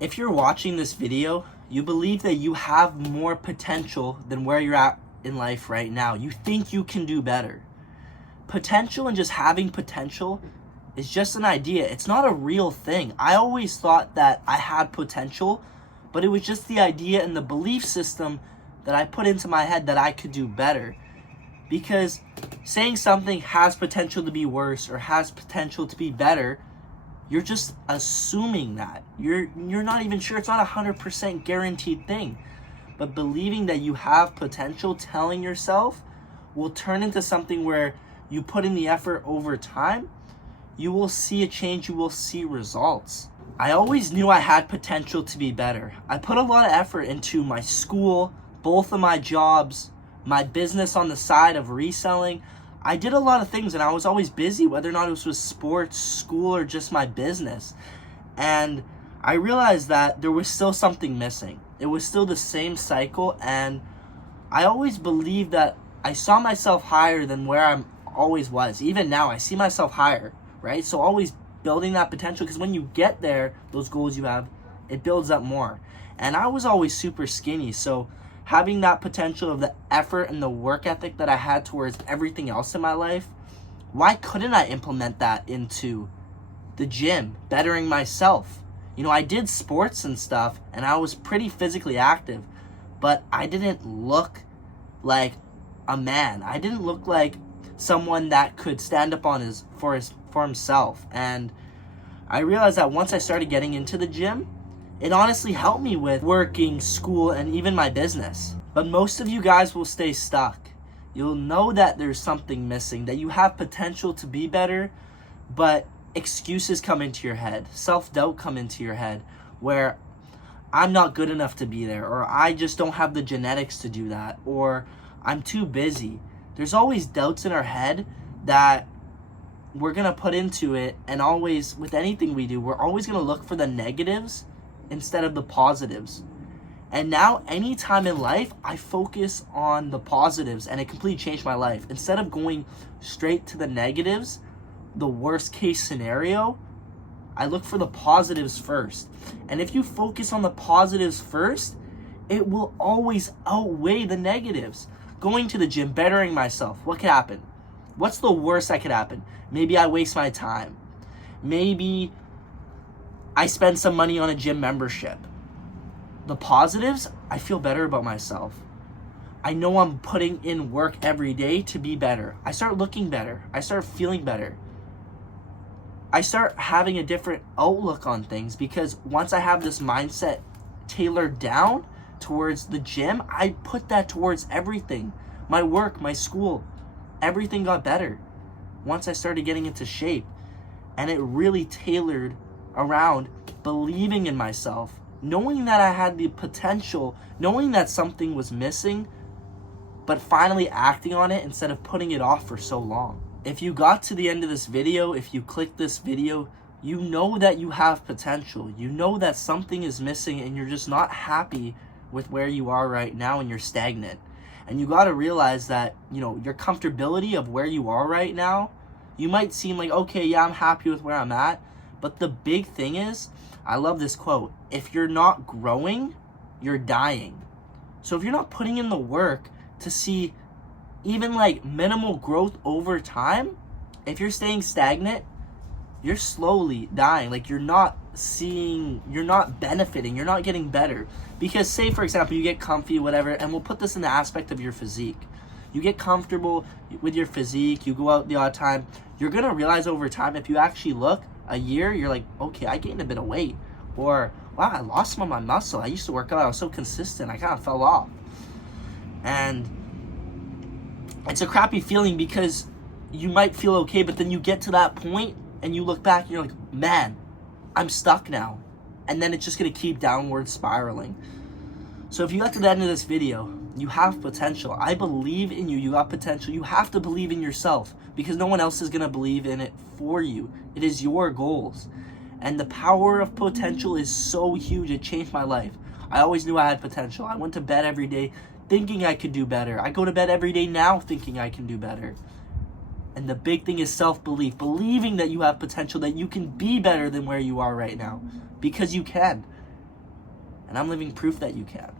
If you're watching this video, you believe that you have more potential than where you're at in life right now. You think you can do better. Potential and just having potential is just an idea. It's not a real thing. I always thought that I had potential, but it was just the idea and the belief system that I put into my head that I could do better. Because saying something has potential to be worse or has potential to be better, you're just assuming that. You're not even sure. It's not a 100% guaranteed thing. But believing that you have potential, telling yourself, will turn into something where you put in the effort over time, you will see a change, you will see results. I always knew I had potential to be better. I put a lot of effort into my school, both of my jobs, my business on the side of reselling. I did a lot of things and I was always busy, whether or not it was with sports, school, or just my business. And I realized that there was still something missing. It was still the same cycle, and I always believed that I saw myself higher than where I always was. Even now, I see myself higher, right? So always building that potential, because when you get there, those goals you have, it builds up more. And I was always super skinny, so having that potential of the effort and the work ethic that I had towards everything else in my life, why couldn't I implement that into the gym, bettering myself? I did sports and stuff, and I was pretty physically active, but I didn't look like a man. I didn't look like someone that could stand up for himself. And I realized that once I started getting into the gym, it honestly helped me with working, school, and even my business. But most of you guys will stay stuck. You'll know that there's something missing, that you have potential to be better, but excuses come into your head, self-doubt come into your head, where I'm not good enough to be there, or I just don't have the genetics to do that, or I'm too busy. There's always doubts in our head that we're going to put into it, and always, with anything we do, we're always going to look for the negatives instead of the positives. And now, anytime in life, I focus on the positives, and it completely changed my life. Instead of going straight to the negatives, the worst case scenario, I look for the positives first. And if you focus on the positives first, it will always outweigh the negatives. Going to the gym, bettering myself, what could happen? What's the worst that could happen? Maybe I waste my time. Maybe I spend some money on a gym membership. The positives, I feel better about myself. I know I'm putting in work every day to be better. I start looking better. I start feeling better. I start having a different outlook on things, because once I have this mindset tailored down towards the gym, I put that towards everything. My work, my school, everything got better once I started getting into shape. And it really tailored around believing in myself, knowing that I had the potential, knowing that something was missing, but finally acting on it instead of putting it off for so long. If you got to the end of this video, if you clicked this video, you know that you have potential. You know that something is missing and you're just not happy with where you are right now, and you're stagnant. And you got to realize that, your comfortability of where you are right now, you might seem like, okay, yeah, I'm happy with where I'm at. But the big thing is, I love this quote, if you're not growing, you're dying. So if you're not putting in the work to see even minimal growth over time, if you're staying stagnant, you're slowly dying. You're not benefiting, you're not getting better. Because say, for example, you get comfy, whatever, and we'll put this in the aspect of your physique. You get comfortable with your physique, you go out the odd time, you're going to realize over time, if you actually look a year, you're like, okay, I gained a bit of weight. Or, wow, I lost some of my muscle. I used to work out, I was so consistent, I kind of fell off. And it's a crappy feeling, because you might feel okay, but then you get to that point and you look back and you're like, man, I'm stuck now. And then it's just going to keep downward spiraling. So if you got to the end of this video, you have potential. I believe in you. You got potential. You have to believe in yourself, because no one else is going to believe in it for you. It is your goals. And the power of potential is so huge. It changed my life. I always knew I had potential. I went to bed every day thinking I could do better. I go to bed every day now thinking I can do better. And the big thing is self-belief, believing that you have potential, that you can be better than where you are right now, because you can. And I'm living proof that you can.